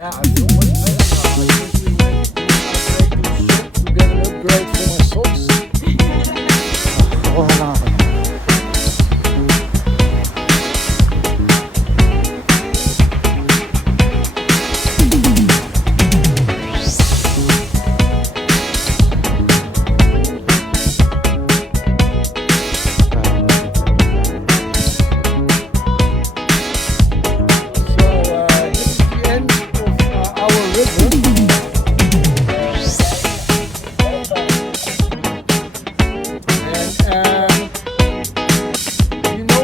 Ja, ik wil wat verder gaan. Ik usually went to the shop to get an upgrade for my socks. Gewoon later.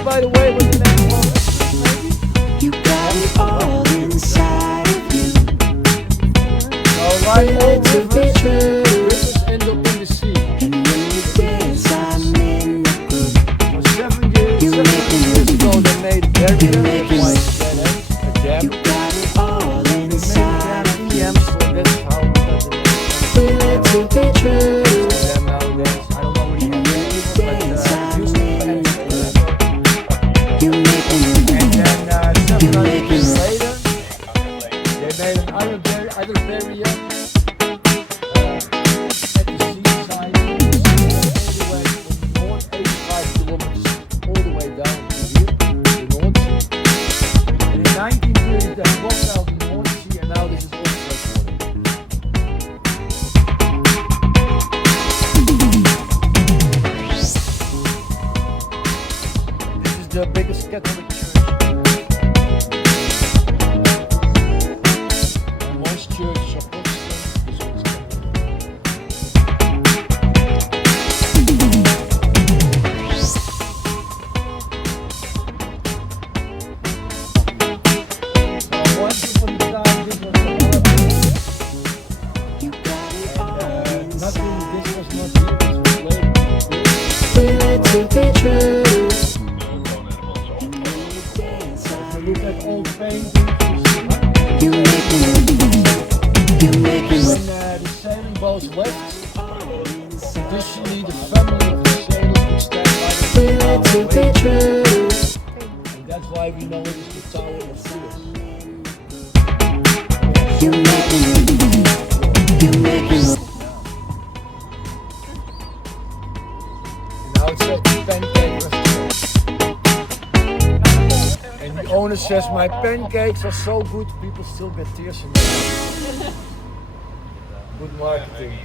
By the way, what's the name of it? Maybe? You got it all inside of you. So right now, To be true. rivers end up in the sea. And when you dance, I'm in the groove. For 7 years, You 7 make me years ago, they made a barrier. You make me a dam. You got it all They made a inside dam of in the you. Amsterdam. That's how we got the name. Feel it to be true. Amsterdam nowadays. I don't know what And you when you dance, I'm used to be in the Amsterdam. groove. You make me And then 700 make me years later, they made another barrier at the seaside. All the way from north, 85 kilometers, all the way down to here, the North Sea. And in 1930s, they blocked out the North Sea, and now this is all freshwater. This is the biggest Catholic church. And most churches are Protestant. This one is Catholic. So once upon a time, this was the You got it all inside. nothing. This was not here. This was later. Feel it to be true. And when you dance, If I'm you look at old paintings, You make me You make me when the sailing boats left, all inside. traditionally the family of the sailors would stand by Feel it to the be bow true. and that's why we know it is the Tower of Fears. You make me Now it's a pancake restaurant. And the owner says, my pancakes are so good, people still get tears in their eyes. Good marketing.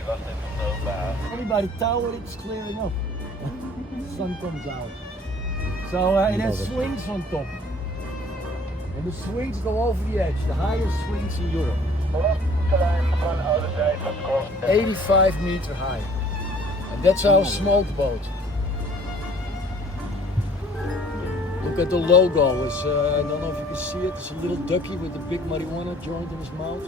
Only by the tower it's clearing up. The sun comes out. So it has swings on top. And the swings go over the edge, the highest swings in Europe. 85 meter high. And that's our smoke boat. Look at the logo. It's, I don't know if you can see it. It's a little ducky with a big marijuana joint in his mouth.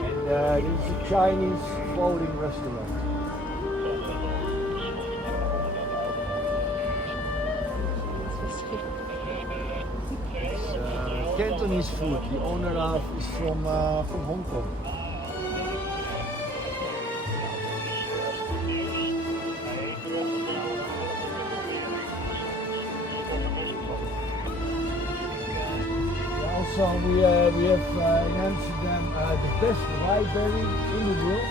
And this is a Chinese floating restaurant. It's Cantonese food. The owner is from Hong Kong. Also, we have in Amsterdam the best library in the world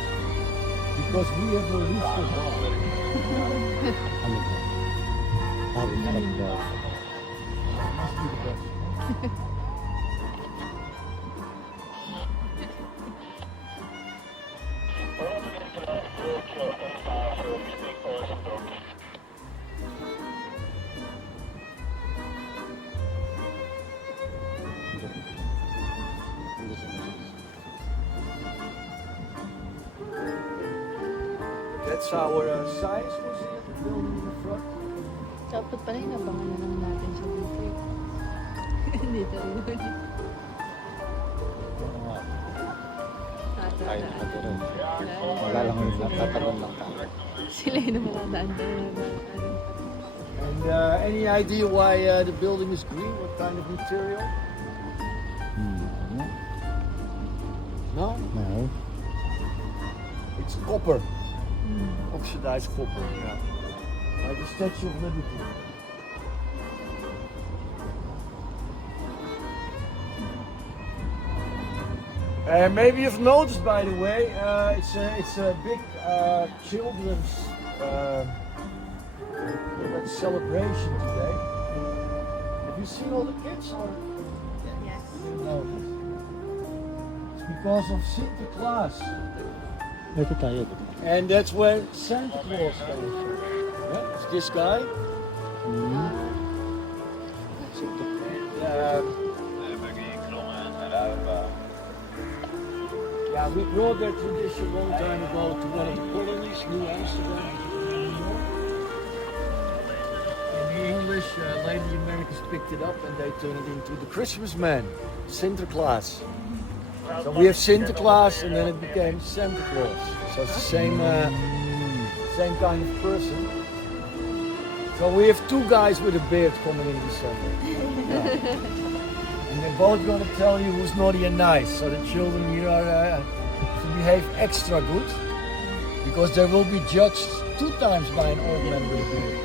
because we have a rooftop bar. Must be the best. That's our science museum, the building in the front. Dapat pala inabangan na lang natin siya dito. Dito ulit. Oo nga. Ay, Tatataan. nakatira. Wala lang yung natatalon lang tayo. Sila yung nakadaan talaga. And any idea why the building is green? What kind of material? No? No. It's copper. Oxidized copper. Yeah. Like the Statue of Liberty. Maybe you've noticed, by the way, it's a big children's celebration today. Have you seen all the kids? Or? Yes. No. It's because of Sinterklaas. Ito tayo. And that's where Santa Claus came from. Yeah, it's this guy. Yeah, we brought that tradition a long time ago to one of the colonies, New Amsterdam. In the English, later the Americans picked it up and they turned it into the Christmas man, Sinterklaas. So we have Sinterklaas and then it became Santa Claus. So it's the same kind of person. So we have two guys with a beard coming in December. Yeah. And they're both going to tell you who's naughty and nice. So the children here are to behave extra good because they will be judged 2 times by an old man with a beard.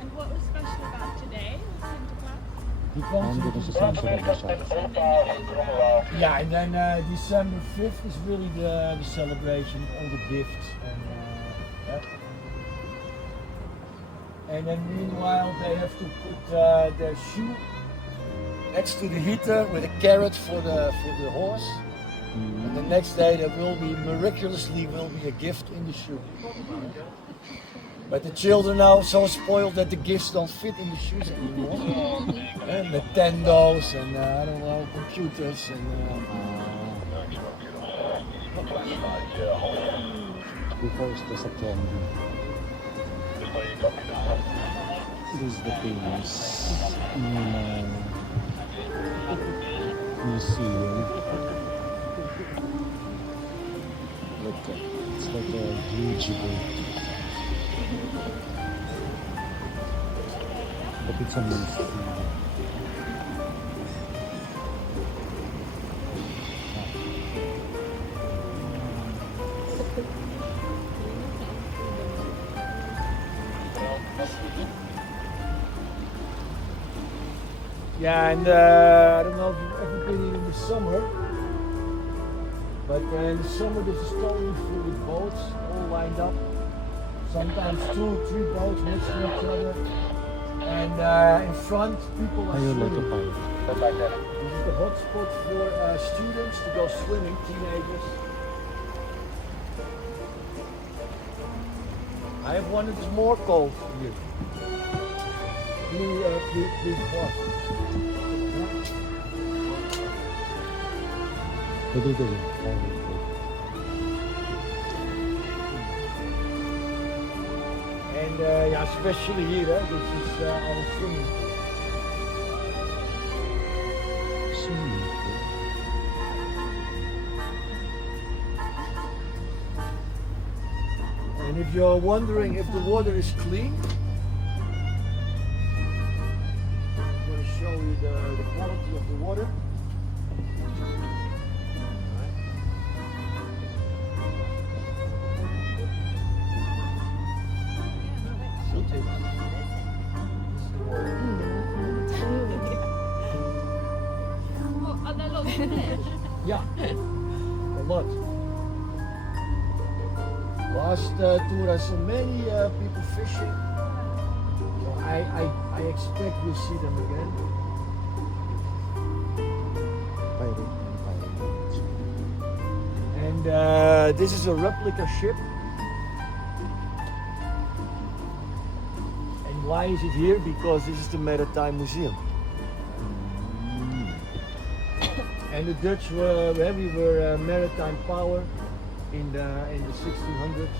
And what was special about today with Sinterklaas? He comes Ang dito sa Sancho na siya. Yeah, and then December 5th is really the celebration, all the gifts and yeah. And then meanwhile they have to put their shoe next to the heater with a carrot for the horse. And the next day there will be miraculously a gift in the shoe. But the children are now so spoiled that the gifts don't fit in the shoes anymore. And Nintendos and I don't know, computers and Before it's the September. This is the famous museum. Look at it's like a huge boat. But it's a museum. yeah, and I don't know if you've ever been here in the summer, but in the summer this is totally full with boats, all lined up. Sometimes 2 or 3 boats next to each other. And in front, people are Ayun, like a swimming. pirate. This is the hot spot for students to go swimming, teenagers. I have one that is more cold here. Blue water. Ito. And yeah, especially here, this is our swimming pool. Swimming pool. And if you're wondering if the water is clean, I'm going to show you the quality of the water. Are there lots of fish? Yeah, a lot. Last tour I saw many people fishing. So I expect we'll see them again. Pirate. And this is a replica ship. And why is it here? Because this is the Maritime Museum. And the Dutch were maritime power in the 1600s.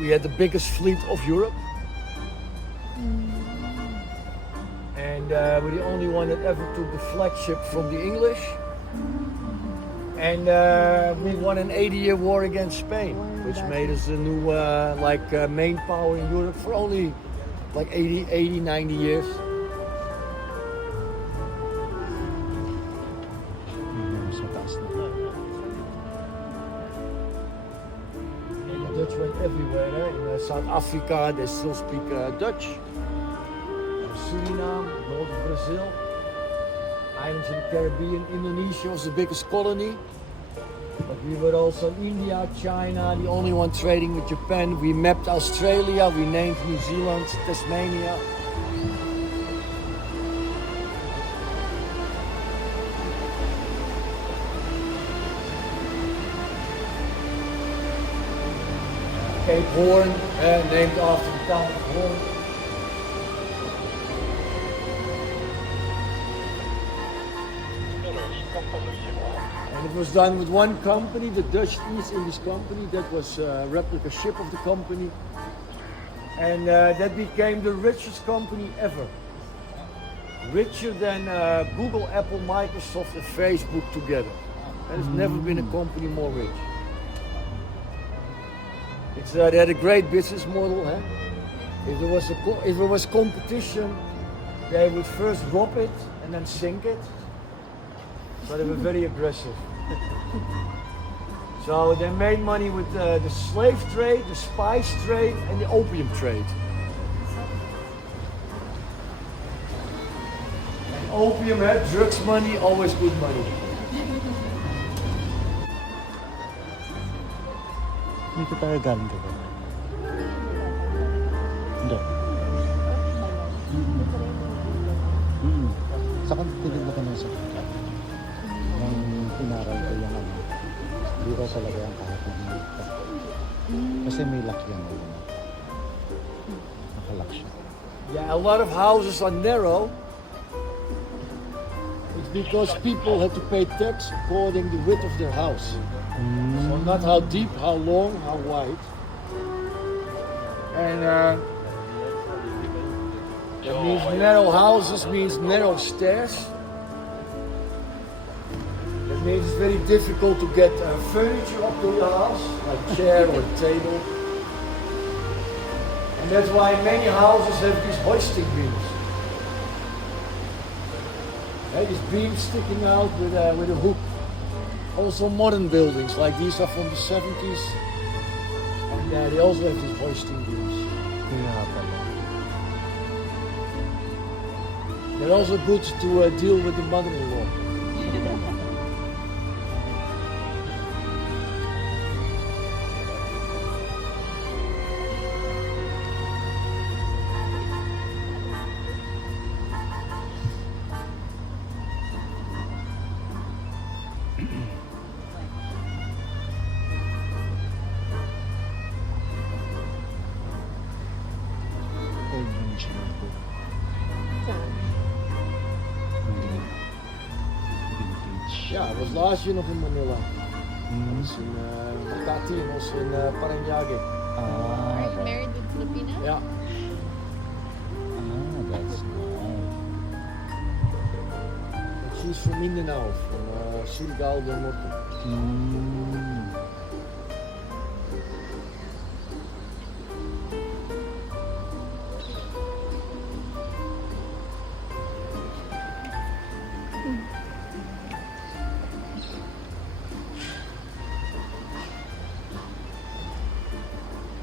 We had the biggest fleet of Europe. And we're the only one that ever took the flagship from the English. And we won an 80-year war against Spain, which made us a new main power in Europe for only like 80, 90 years. Mas mataas na. And the Dutch went everywhere. In South Africa, they still speak Dutch. Suriname, north of Brazil, islands in the Caribbean. Indonesia was the biggest colony. But we were also in India, China, the only one trading with Japan. We mapped Australia, we named New Zealand, Tasmania. Cape Horn, named after the town of Horn. And it was done with one company, the Dutch East Indies Company. That was a replica ship of the company. And that became the richest company ever. Richer than Google, Apple, Microsoft and Facebook together. There's never been a company more rich. They had a great business model. Huh? If there was competition, they would first rob it and then sink it. So they were very aggressive. So they made money with the slave trade, the spice trade, and the opium trade. And opium had drugs money, always good money. Dito tayo galing ka ba? Hindi. Saka tinignan ko na sa yung inaral ko yung ano. Dito talaga yung kahit na kasi may lock yan. Nakalock siya. Yeah, a lot of houses are narrow. It's because people have to pay tax according to the width of their house. So not how deep, how long, how wide. And that means narrow houses means narrow stairs. That means it's very difficult to get furniture up to your house, like chair or table. And that's why many houses have these hoisting beams. These beams sticking out with a hook. Also modern buildings, like these are from the 70s. And they also have these hoisting beams. They're also good to deal with the mother-in-law. Yeah, I was last year nog in Manila. I was in Makati and also in Parañaque. Are you married with Filipino? Yeah. That's nice. And she's from Mindanao, from Surigao del Norte.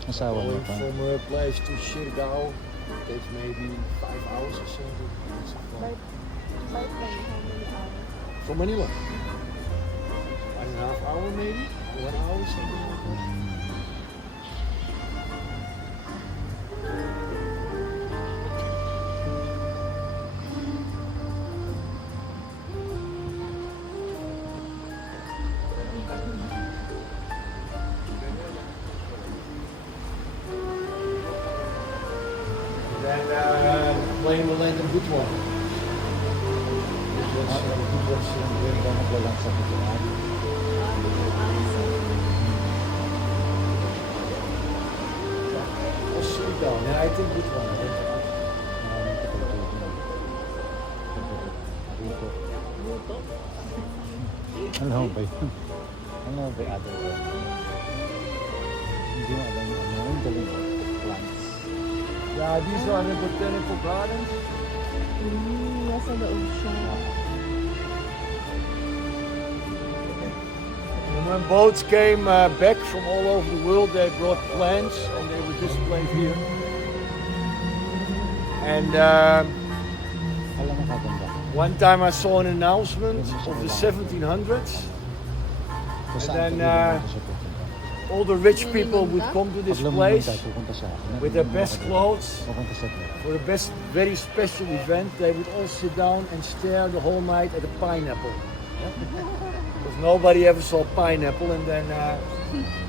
Asawa mo Going pa? from her place to Surigao takes maybe 5 hours or something. It's so far. By plane, how many hours? From Manila. 1.5 hour maybe? 1 hour, something like that. Then plane will land in Butuan. Ganda na walang sa Butuan. Hotel. Yeah, I think this one. Maraming kapatid na. Dito. Buto. Alam mo ba yun? Ano ba yung other one? Hindi mo alam yung ano. Ang galing mo. Plants. Yeah, these are the botanical gardens. Nasa loob siya. And when boats came back from all over the world, they brought plants and they were displayed here. And Alam mo kaganda. one time I saw an announcement of the 1700s. Kung And saan then, pwede naman siya pupunta. All the rich people would come to this Pag lumunod place tayo, pupunta siya. with their best clothes Pupunta sa place. for the best, very special event. They would all sit down and stare the whole night at a pineapple. Because nobody ever saw pineapple, and then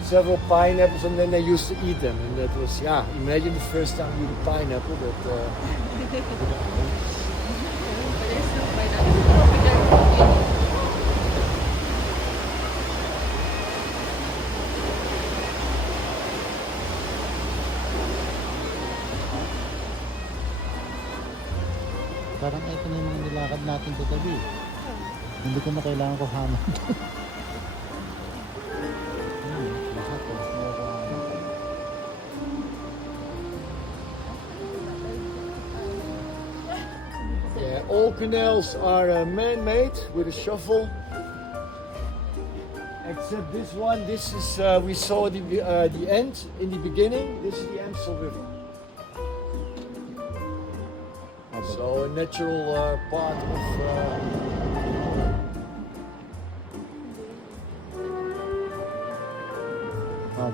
several pineapples, and then they used to eat them. And that was, yeah, imagine the first time you eat a pineapple. That There's no pineapple. Parang ito na yung mga nilakad natin kagabi. Hindi ko na kailangan ko haman. Lahat oh. yeah, all canals are man-made with a shovel. Except this one. This is we saw the end in the beginning. This is the Amstel River. So a natural part of.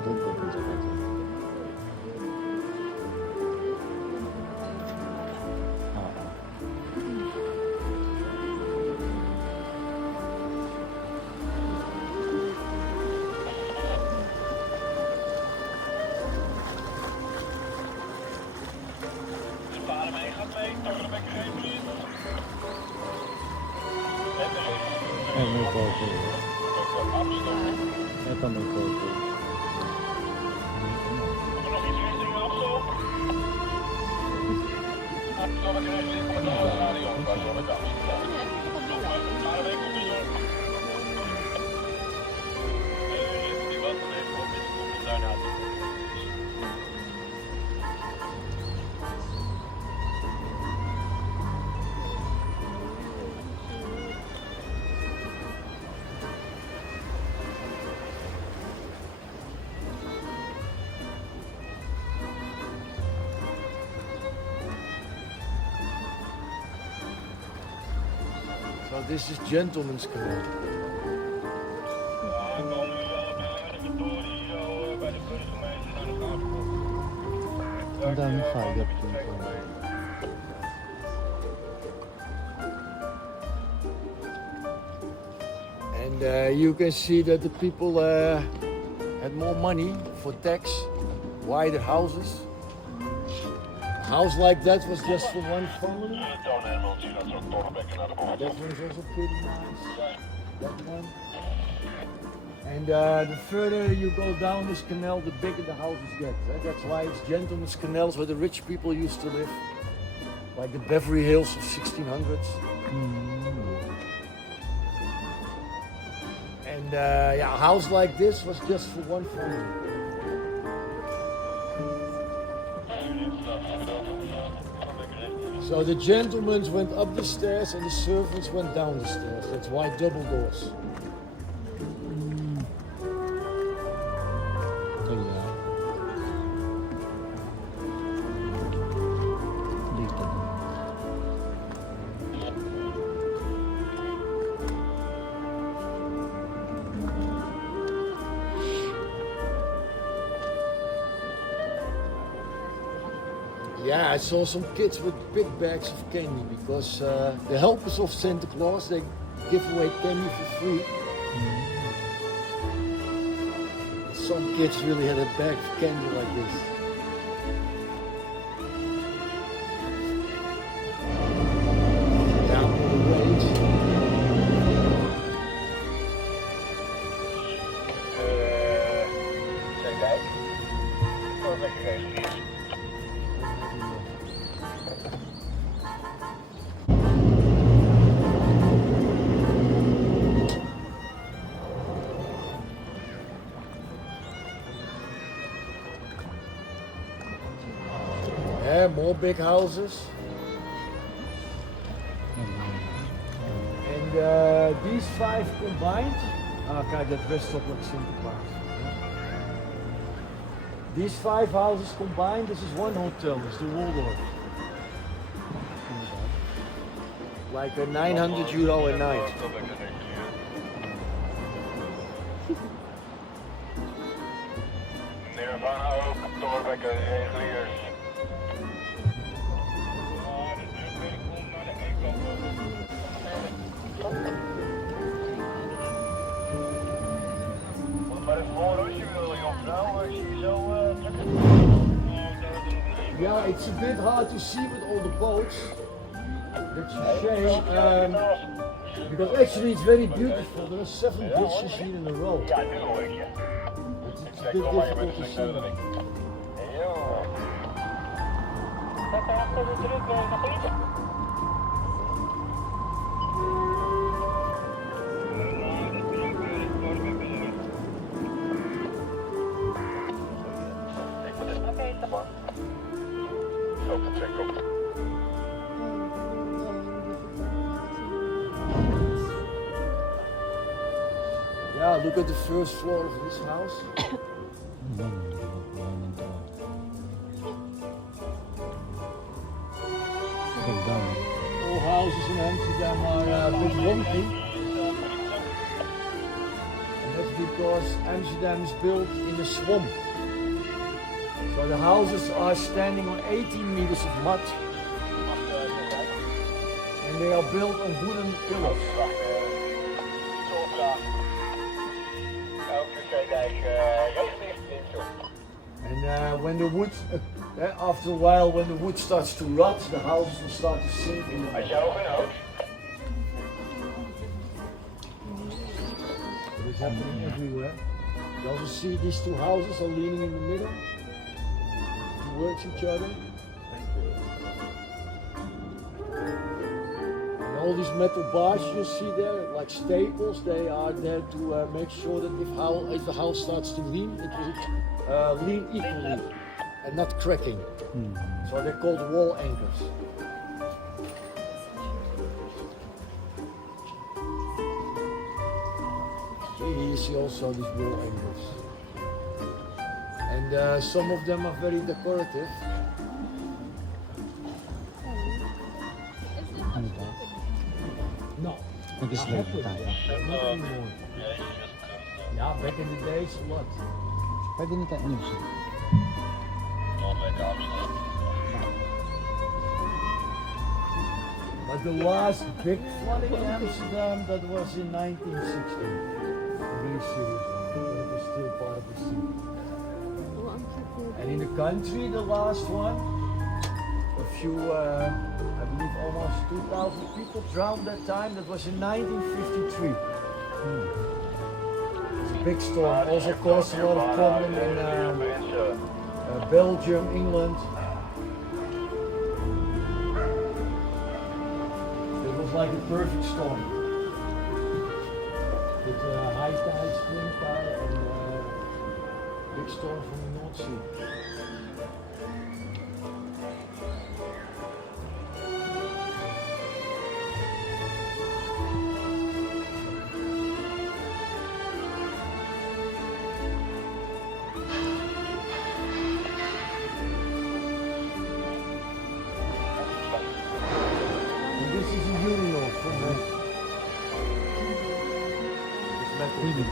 Doon po sa kanya. Ay, may photo. Ito may photo. So this is Gentleman's Canal. Ang daming fire dito. And you can see that the people had more money for tax, wider houses. A house like that was just for one family. That one is also pretty nice. That one. And the further you go down this canal, the bigger the houses get. That's why it's gentlemen's canals where the rich people used to live. Like the Beverly Hills of 1600s. And yeah, a house like this was just for one family. So the gentlemen went up the stairs and the servants went down the stairs. That's why double doors. Kaya dito. Yeah, I saw some kids with big bags of candy because the helpers of Santa Claus, they give away candy for free. Some kids really had a bag of candy like this. Down on the range. Yeah, more big houses. And these 5 combined, kijk, dat best op like Sinterklaas. These 5 houses combined, this is one hotel, it's the Waldorf. Like a €900 a night. Nirvana ook, doorwekken, reguliers. Maar het voor als je wil, joh, vrouw, als je zo Yeah, it's a bit hard to see with all the boats. That's a shame. Because actually it's very beautiful. There are 7 bridges here in a row. Ja, nu hoor ik je. It's a bit difficult to see. Wat achter de druk, nog iets? Yeah, look at the first floor of this house. All houses in Amsterdam are a bit wonky. And that's because Amsterdam is built in a swamp. So the houses are standing on 18 meters of mud. And they are built on wooden pillars. And when the wood, after a while, when the wood starts to rot, the houses will start to sink in the mud. It is happening everywhere. You also see these 2 houses are leaning in the middle towards each other. And all these metal bars you see there, like staples, they are there to make sure that if the house starts to lean, it will lean equally and not cracking. So they're called wall anchors. Here you see also these wall anchors. And some of them are very decorative. Ano to? No, Nag-slide pa tayo. not anymore. Yeah, back in the days, a lot. Pwede na tayo, ano siya? But the last big flooding in Amsterdam, that was in 1960. Really serious one, but it was still part of the city. And in the country, the last one, a few, I believe almost 2,000 people drowned that time. That was in 1953. It's a big storm, also caused a lot of problem in Belgium, England. It was like a perfect storm. With high tide, spring tide, and big storm from the North Sea. And this is a urinal from the Pwede.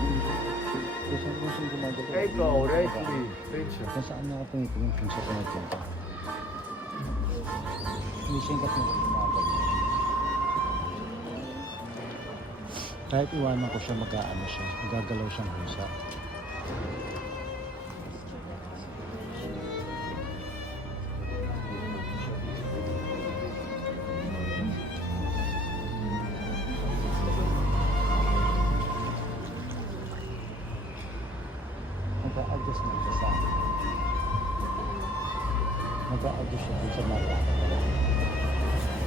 Kung saan mo siya gumagalaw? Eco, Reefly, Vincent. Kung saan na ako tumitingin kung saan pinagpunta. Hindi siya yung kasi gumagalaw. Kahit iwanan ko siya, mag-aano siya. Magagalaw siyang husa. Mag-a-adjust na siya sa akin. Nag-audition din sa Mata.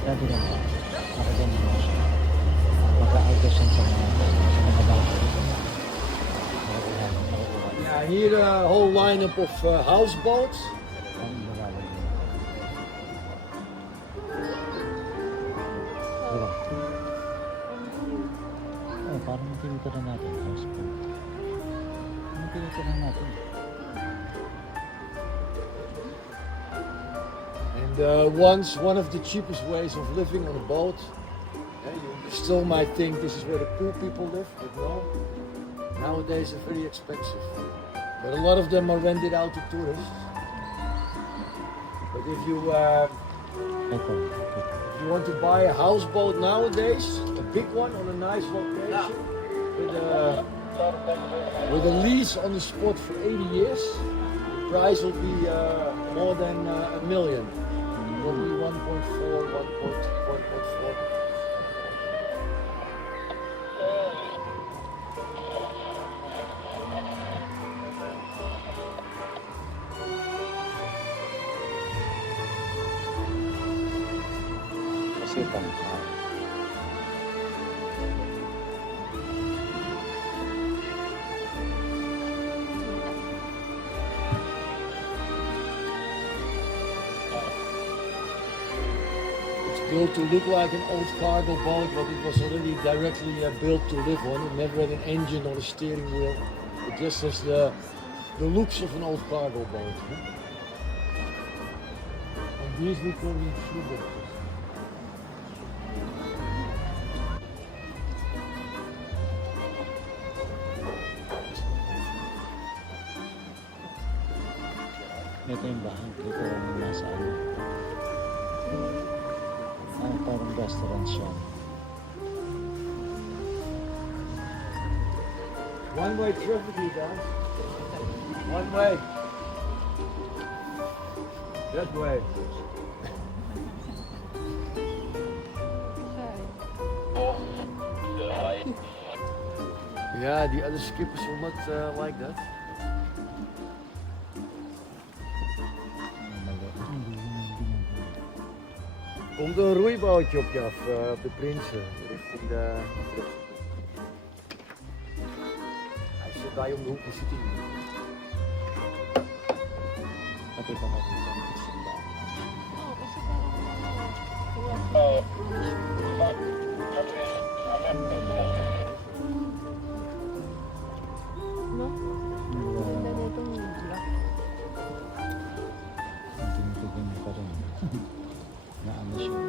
Sabi naman, nakaganon na siya. Mag-audition sa mga bahay. Yeah, here a whole lineup of houseboats. Ang nalalag niya. Diba? Oh, parang tinitira natin. Houseboat. Ano tinitira natin? And once one of the cheapest ways of living on a boat. You still might think this is where the poor people live, but no. Nowadays they're very expensive. But a lot of them are rented out to tourists. But if you want to buy a houseboat nowadays, a big one on a nice location, with a lease on the spot for 80 years, the price will be more than $1 million. Probably 1.4, 1.4. Kasi tangka. Built to look like an old cargo boat, but it was already directly built to live on. It never had an engine or a steering wheel. It just has the looks of an old cargo boat. And these we call them shoeboxes. Ito yung bahay. Ito yung nasa ano. Parang restaurant siya. One-way traffic here, guys. One way. That way. Yeah, the other skippers will not like that. Komt een roeibootje op je af, op de Prinsen, richting de terug. Hij zit bij om de hoek, die zit hier. At ito na rin ang isang Oo, kasi no? Ganda na itong black. ang tinitigyan mo pa rin. Na ano siya.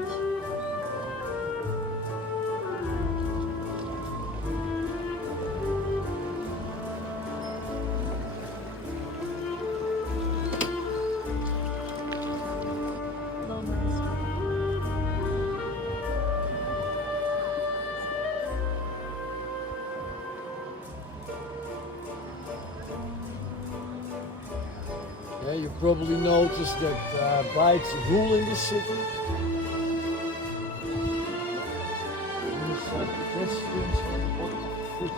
Donuts. Yeah, you probably noticed that bikes rule in this city. These pedestrians on the bottom of the foot.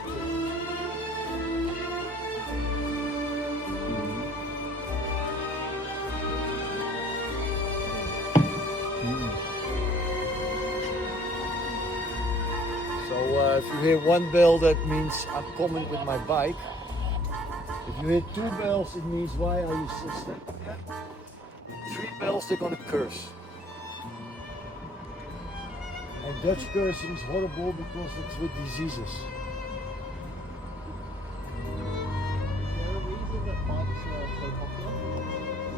So if you hear one bell, that means I'm coming with my bike. If you hear two bells, it means why are you still standing there? Three bells, they're gonna curse. And Dutch cursing is horrible because it's with diseases.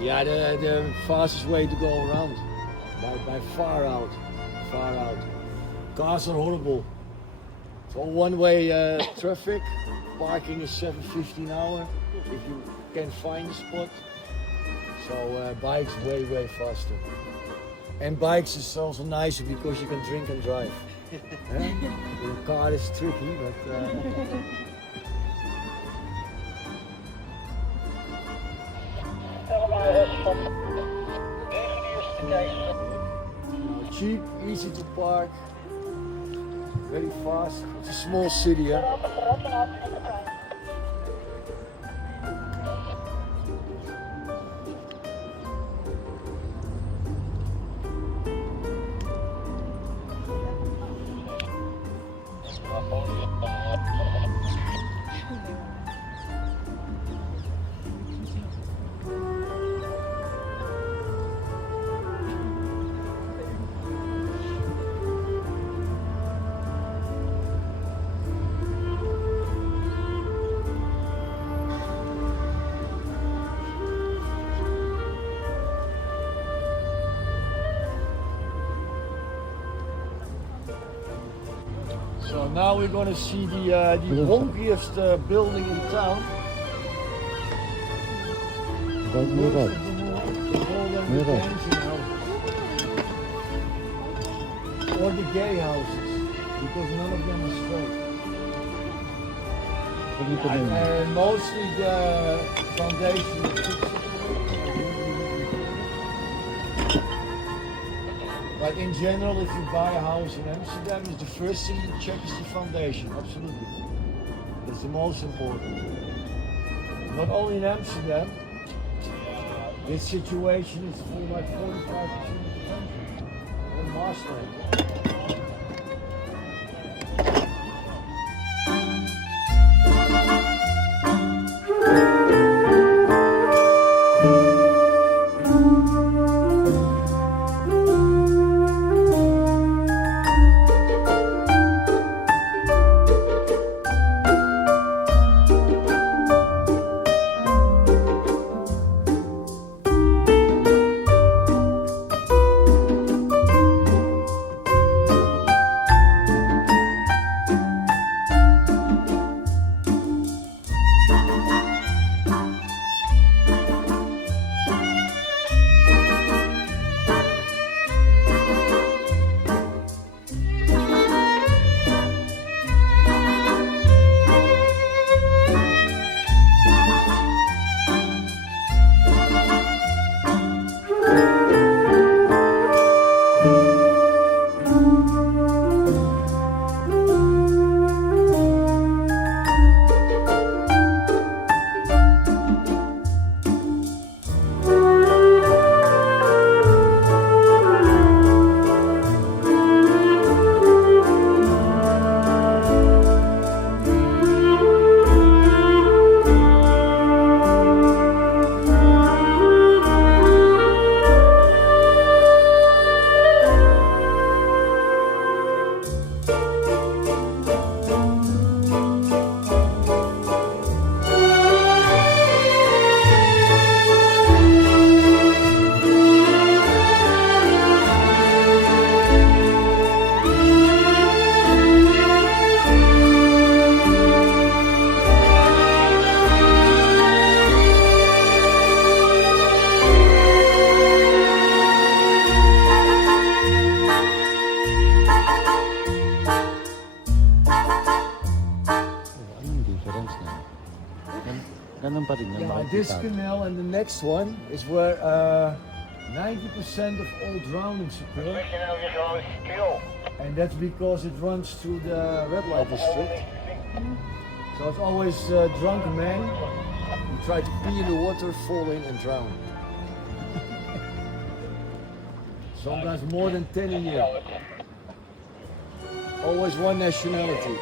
Yeah, the fastest way to go around. By far out. Cars are horrible. It's all one-way traffic. Parking is $7.50 an hour if you can find a spot. So bikes way faster. And bikes is also nicer because you can drink and drive. The car is tricky, but cheap, easy to park, very fast. It's a small city, yeah. So now we're gonna see the honkiest building in town. Gold mirror. Mirror. Or the gay houses, because none of them are straight. And mostly the foundation is fixed. But in general, if you buy a house in Amsterdam, it's the first thing you check is the foundation, absolutely. It's the most important. Not only in Amsterdam, this situation is for like 45% of the country. In Maastricht. Yeah, this canal and the next one is where 90% of all drownings occur. And that's because it runs through the red light district. So it's always drunk men who try to pee in the water, fall in and drown. Sometimes more than 10 a year. Always one nationality.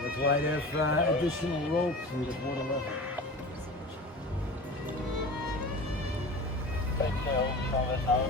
That's why they have additional ropes with the water level. Weet je, hoe zal het nou?